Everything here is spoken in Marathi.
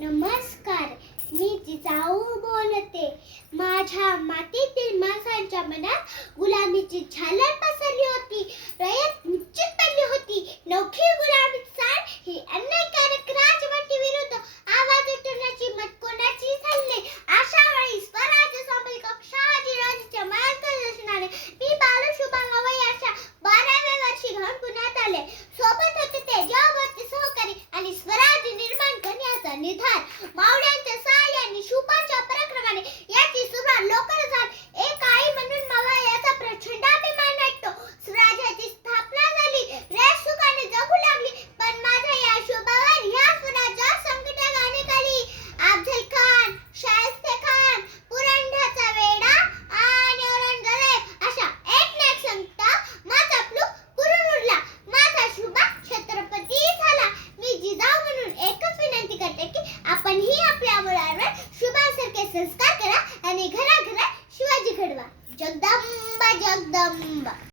नमस्कार, मी जिजाऊ बोलते. माझ्या मातीतील माणसांच्या मनात गुलामीची झालर पसरली होती. रयत निश्चित बनली होती. नौखी गुलामी चाल ही अन्यायकारक राजवटी विरुद्ध आवाज उठवण्याची मत कोणाची चालले. अशा वेळी स्वराज्य सांभाळ कक्षाजीराजेच्या मार्गदर्शनाने मी बालशुभांगा वयाच्या 12व्या वर्षी घेऊन पुण्यात आले. सोबत होते ते जॉबवरचे सहकारी आणि स्वराज्य निर्माण करण्याचा निर्धार. मावळ्यांच्या साहाय्याने शुभांच्या पराक्रमाने याची सुरुवात लवकर झाली. एक आई म्हणून मला याचा प्रचंड अभिमान वाटतो. स्वराज्याची स्थापना झाली, रेश सुखाने जगू लागली. पण माझ्या या शुभावर ह्या स्वराज्यात संकटे घालण्यात आली. अफझल खान, शाहिस्ते खान, पुरंदरचा वेढा आणि औरंगजेब अशा एक संकटा माझा प्लूक पुरून उडला. माझा शुभा छत्रपती झाला. मी जिजाऊ म्हणून एकच विनंती करते की आपणही आपल्या मुलांवर शुभांसारखे संस्कार करा आणि घराघरात शिवाजी घडवा. जगदंबा जगदंबा.